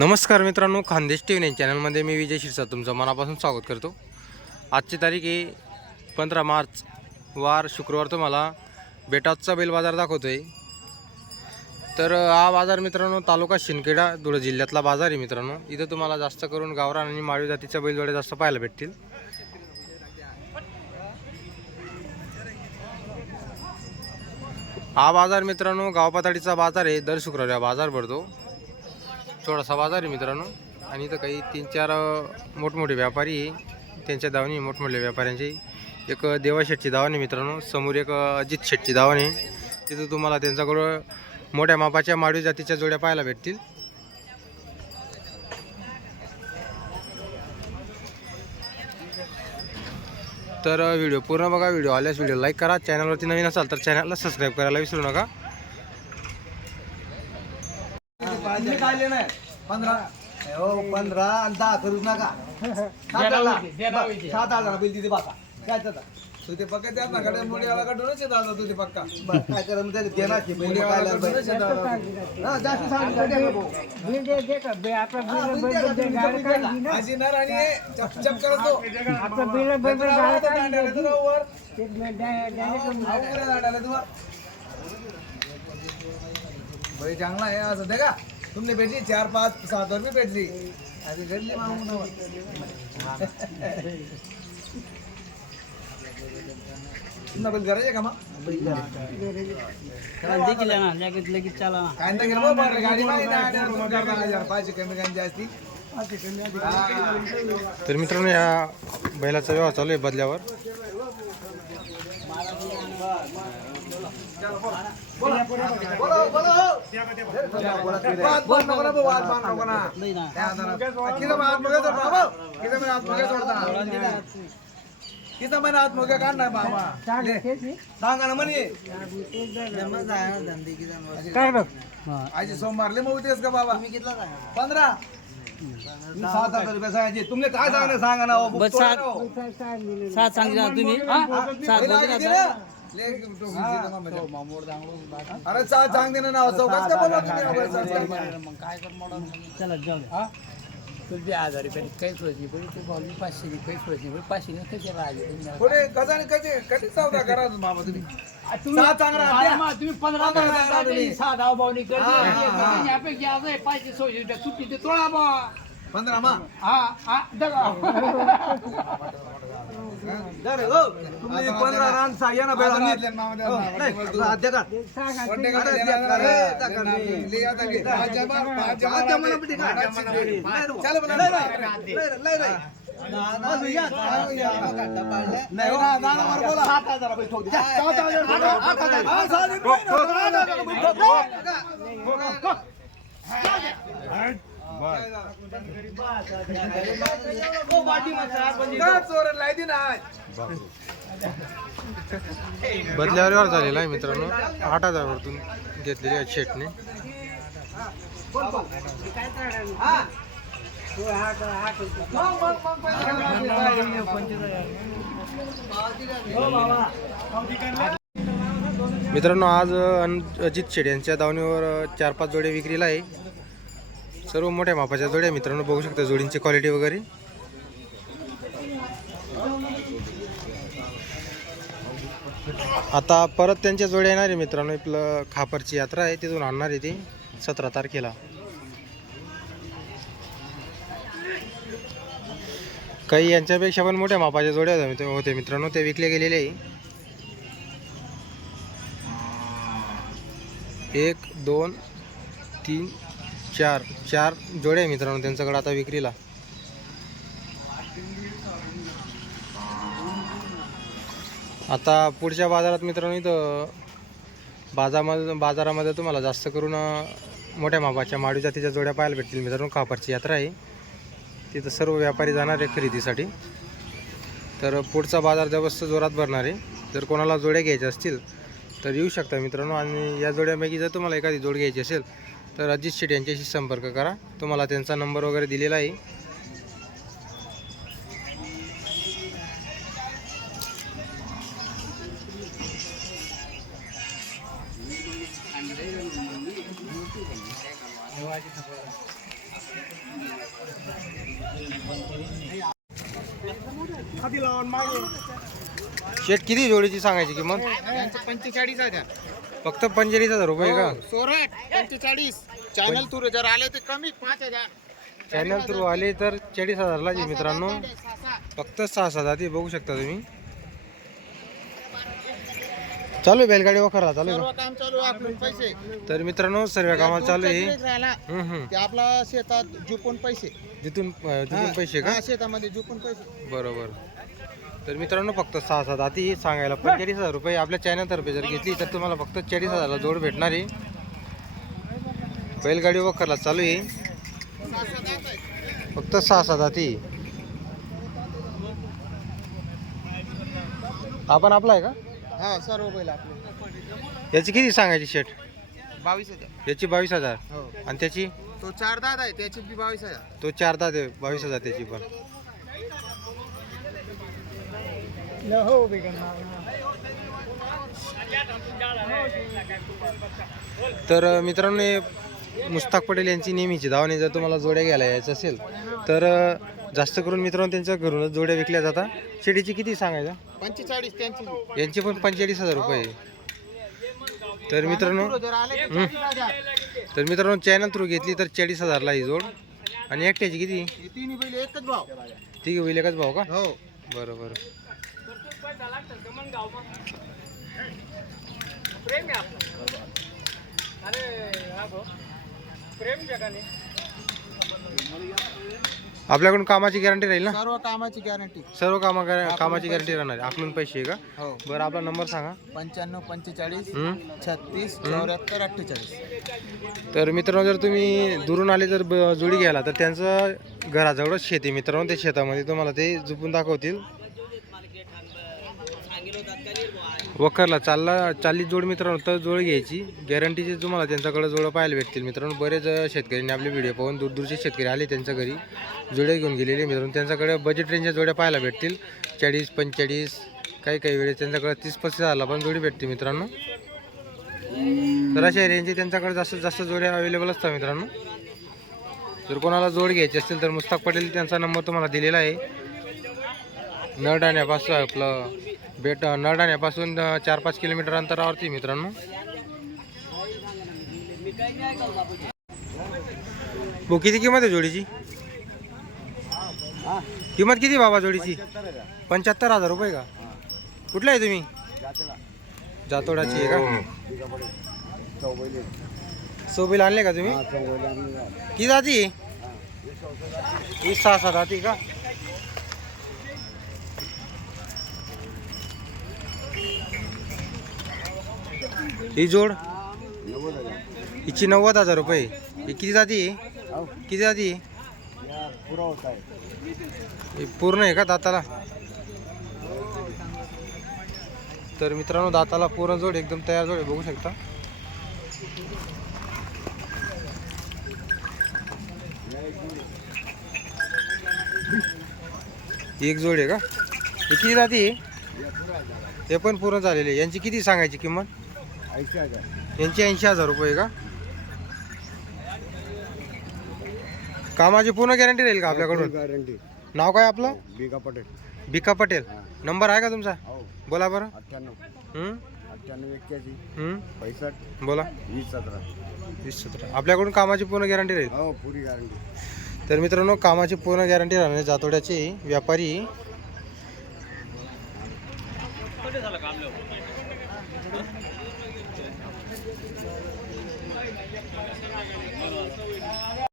नमस्कार मित्रांनो Khandesh T V nine चॅनलमध्ये मी विजय शिरसा तुमचं मनापासून स्वागत करतो. आजची तारीख आहे पंधरा मार्च. वार शुक्रवार तुम्हाला बेटाचा बैल बाजार दाखवतो आहे तर हा बाजार मित्रांनो तालुका शिंदखेडा धुळे जिल्ह्यातला बाजार आहे मित्रांनो. इथं तुम्हाला जास्त करून गावरान आणि माळी जातीच्या बैलजोड्या जास्त पाहायला भेटतील. हा बाजार मित्रांनो गावपातळीचा बाजार आहे. दर शुक्रवारी हा बाजार भरतो. थोडासा बाजार आहे मित्रांनो. आणि इथं काही तीन चार मोठमोठे व्यापारी आहे. त्यांच्या दावणी मोठमोठ्या व्यापाऱ्यांची. एक अ, देवा शेटची दावण आहे मित्रांनो. समोर एक अजित शेटची दावण आहे. तिथं तुम्हाला त्यांच्याकडं मोठ्या मापाच्या माडवी जातीच्या जोड्या पाहायला भेटतील. तर व्हिडिओ पूर्ण बघा. व्हिडिओ आल्यास व्हिडिओ लाईक करा. चॅनलवरती नवीन असाल तर चॅनलला सबस्क्राईब करायला विसरू नका. तुम्ही काढले नाही पंधरा हो पंधरा आणि दहा करू नका सात हजार सात हजार बिल तिथे बघा काय त्याचा तू ते पक्का त्यात ना कडे मुलीवाला कडूनच येत आता तू ते पक्का बरं, काय करा मग त्याला कडूनच येत आता. बैल. हा, जास्त सांगितलं द्या ना भाऊ. हा, बिल द्या का? तुम्ही कमी द्या का? माझी नर आणि हे चप चप करत तो आपलं नंतर आला तो दांड्याला तो वर. अवघड आहे दांड्याला तू वर. बैल चांगला आहे असं दे का तुमने भेटली चार पाच सात वर बी भेटली। आधी मागून तुमना बैल का मग लगेच चला बरं गाडी माहिती दोन पाचशे कमी जास्ती। तर मित्रांनो या बैलाचा व्यवहार चालू आहे बदल्यावर. किती महिना हात मुगे सोडता भाऊ? किती महिना हात मुगे सोडता? किती महिना हात मुगे काढ नाही बाबा. सांगा ना म्हणे. काय बघ? आजी सोमवार लय मोठीस का बाबा पंधरा? सात हजार रुपये सांगायचे. तुम्ही काय सांगा सांगा ना हो, सात- सांगितलं तुम्ही. हा? सात. अरे सहा सांग दे ना नाव चौकाच का तुम्ही सर. चला जाऊ दे. हा? तुझी हजार रुपये काहीच होत नाही पण तू भावली पाचशे रुपये काहीच होत नाही पण पाचशे नाही कसे राहिले? तुम्ही पुढे कसा कधी कधी चौदा करा मामा तुम्ही? तुम्ही पंधरा सहा भावनी कर पाचशे सहाशे रुपये सुट्टी ते तोळा बा. पंधरा मा. हा हा पंधरा रान सा या ना बैल पंधरा आणि- आदल्या मामा हो, द्या. नाही, हा, द्या का? कोणते गाडी अरे, देणार? द्या, अरे, अरे, द्या द्या, ना. द्या. ले आता घे. पाच जमा, पाच जमा पाच जमा राहते. पिटी का? पाच जमा पिटी. नाही रे, चल बरं, नाही, नाही, नाही, नाही, नाही, नाही. बस, या. नाही, ना, ना, वर बोला. सात हजार रुपये ठोक द्या. सात हजार रुपये. आठ हजार. हा, सात हजार रुपये. आठ हजार रुपये ठोक. का चोर लाई दे ना. बदल्यावर व्यवहार झालेला आहे मित्रांनो. आठ हजारावरतून घेतलेली आहे शेटने मित्रांनो आज अन- अजित शेट यांच्या दावणीवर चार पाच जोड्या विक्रीला आहे. सर्व मोठ्या मापाच्या जोड्या मित्रांनो. बघू शकता जोडींची क्वालिटी वगैरे. आता परत त्यांच्या जोड्या येणार आहे मित्रांनो. इथलं खापरची यात्रा आहे तिथून आणणार आहे ती सतरा तारखेला. काही यांच्यापेक्षा पण मोठ्या मापाच्या जोड्या होते मित्रांनो ते विकले गेलेले आहे. एक दोन तीन चार चार जोड्या आहे मित्रांनो त्यांच्याकडे आता विक्रीला. आता पुढच्या बाजारात मित्रांनो इथं बाजारामध्ये बाजारामध्ये तुम्हाला जास्त करून मोठ्या मापाच्या माडू जातीच्या जोड्या पाहायला भेटतील मित्रांनो. कापरची यात्रा आहे. तिथं सर्व व्यापारी जाणार आहे खरेदीसाठी. तर पुढचा बाजार जबरदस्त जोरात भरणार आहे. जर कोणाला जोड्या घ्यायच्या असतील तर येऊ शकता मित्रांनो. आणि या जोड्यापैकी जर तुम्हाला एखादी जोड घ्यायची असेल तर अजित शेट यांच्याशी संपर्क करा. तुम्हाला त्यांचा नंबर वगैरे दिलेला आहे. शेट किती जोडीची सांगायची किंमत? पंचेचाळीस हजार फक्त पंचेचाळीस हजार रुपये का? हो, सोराट पंचेचाळीस. चॅनल थ्रू जर आले तर कमी पाच हजार. चॅनल थ्रू आले तर चाळीस हजारला मित्रांनो. फक्त सहा हजार ते बघू शकता तुम्ही. चालू आहे बैलगाडी वखरला चालू आहे काम चालू आहे आपले पैसे. का? तर मित्रांनो सर्व कामाला चालू आहे. राहिला हम्म, हम्म. ते आपला शेतात जुपून पैसे. जिथून अं, जिथून पैसे का? हा, शेतामध्ये जुपून पैसे. बरोबर. तर मित्रांनो फक्त सहा सात आधी सांगायला पंचेचाळीस हजार रुपये. आपल्या चॅनलतर्फे जर घेतली तर तुम्हाला फक्त चाळीस हजारला जोड भेटणार आहे. बैलगाडी वखरला चालू आहे. फक्त सहा सात आधी आपण आपला आहे का? हा सर्व बैल आपले. याची किती सांगायची शेट? बावीस हजार. याची बावीस हजार. हो. आणि त्याची? तो चार दात आहे त्याची बी बावीस हजार. तो चार दहा दे बावीस हजार त्याची पण. तर अ, मित्रांनो हे मुस्ताक पटेल यांची नेहमीची धावणे जर तुम्हाला जोड्या घ्यायला यायचं असेल तर अ, जास्त करून मित्रांनो त्यांच्या घरूनच जोड्या विकल्या जातात. शेडीची किती सांगायचं? पंचेचाळीस त्यांची. यांची पण पंचेचाळीस हजार रुपये. तर मित्रांनो तुरं मित्रांनो चॅनल थ्रू घेतली तर चाळीस हजारला ही जोड. आणि एकट्याची किती? हे तिन्ही बैल एकच भाव. ती होईल एकच भाऊ का? हो. बरं बरं. आपल्याकडून कामाची गॅरंटी राहील ना? सर्व कामाची गॅरंटी सर्व कामा कामाची गॅरंटी राहणार. आकलून पैसे आहे का? हो. बरं आपला नंबर सांगा. पंच्याण्णव पंचेचाळीस? छत्तीस चौऱ्याहत्तर अठ्ठेचाळीस. तर मित्रांनो जर तुम्ही दुरून आले जर ब- जोडी घ्यायला तर त्यांचं घराजवळच शेत मित्रांनो त्या शेतामध्ये तुम्हाला ते जुपून दाखवतील. वखरला चालला चालली जोड मित्रांनो तर जोड घ्यायची. गॅरंटीचे तुम्हाला त्यांच्याकडे जोडं पाहायला भेटतील मित्रांनो. बरेच शेतकऱ्यांनी आपले व्हिडिओ पाहून दूरदूरचे शेतकरी आले त्यांच्या घरी. जोड्या घेऊन गेलेले मित्रांनो. त्यांच्याकडे बजेट रेंजच्या जोड्या पाहायला भेटतील. चाळीस पंचेचाळीस काही काही वेळेस त्यांच्याकडे तीस पस्तीस आला पण जोडी भेटते मित्रांनो. तर अशा रेंजचे त्यांच्याकडे जास्तीत जास्त जोड्या अवेलेबल असतात मित्रांनो. जर कोणाला जोड घ्यायची असतील तर मुस्ताक पटेल त्यांचा नंबर तुम्हाला दिलेला आहे. नळडाण्यापासून आपलं बेट नळडाण्यापासून चार पाच किलोमीटर अंतरावरती मित्रांनो. भाऊ किती किंमत आहे जोडीची? किंमत किती बाबा जोडीची? पंच्याहत्तर हजार रुपये का? कुठला आहे तुम्ही? जातोडाची आहे का? सोबील आणले का तुम्ही? किती जाती ही. सहा सात जाती का? ही जोड? हिची नव्वद हजार रुपये. ही किती जाती? आहे किती जाती? आहे हे पूर्ण आहे का दाताला? तर मित्रांनो दाताला पूर्ण जोड एकदम तयार जोड आहे बघू शकता. एक जोड आहे का? किती जाती? हे पण पूर्ण झालेले आहे. यांची किती सांगायची किंमत? यांची ऐंशी हजार रुपये का? कामाची पूर्ण गॅरंटी राहील का आपल्याकडून? गॅरंटी नाव काय आपलं? बिगा पटेल. भिका पटेल. नंबर आहे का तुमचा? हो. बोला बरं. अठ्ठ्याण्णव. हं? अठ्ठ्याण्णव एक्क्याऐंशी. हं? पैसष्ट बोला. वीस सतरा. वीस सतरा. आपल्याकडून कामाची पूर्ण गॅरंटी राहील? हो पुरी गॅरंटी तर मित्रांनो कामाची पूर्ण गॅरंटी राहणार जातोड्याचे व्यापारी